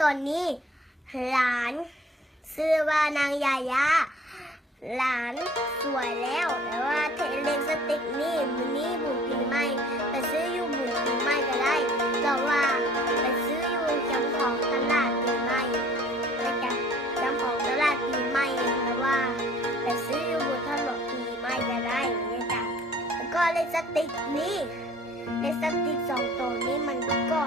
ตอนนี้หลานชื่อว่านางยายาหลานสวยแล้วแต่ว่าเทเล็กสติ๊กนี่มื้อนี้บุญปีใหม่ไปซื้ออยู่บุญปีใหม่ก็ได้แต่ว่าไปซื้ออยู่จำของตลาดปีใหม่แล้วจะจำของตลาดปีใหม่เพราะว่าไปซื้ออยู่บุญถนนปีใหม่ก็ได้เนี่ยจ้ะแล้วก็เล็กสติ๊กนี่เล็กสติ๊ก2 ตัวนี้มันก็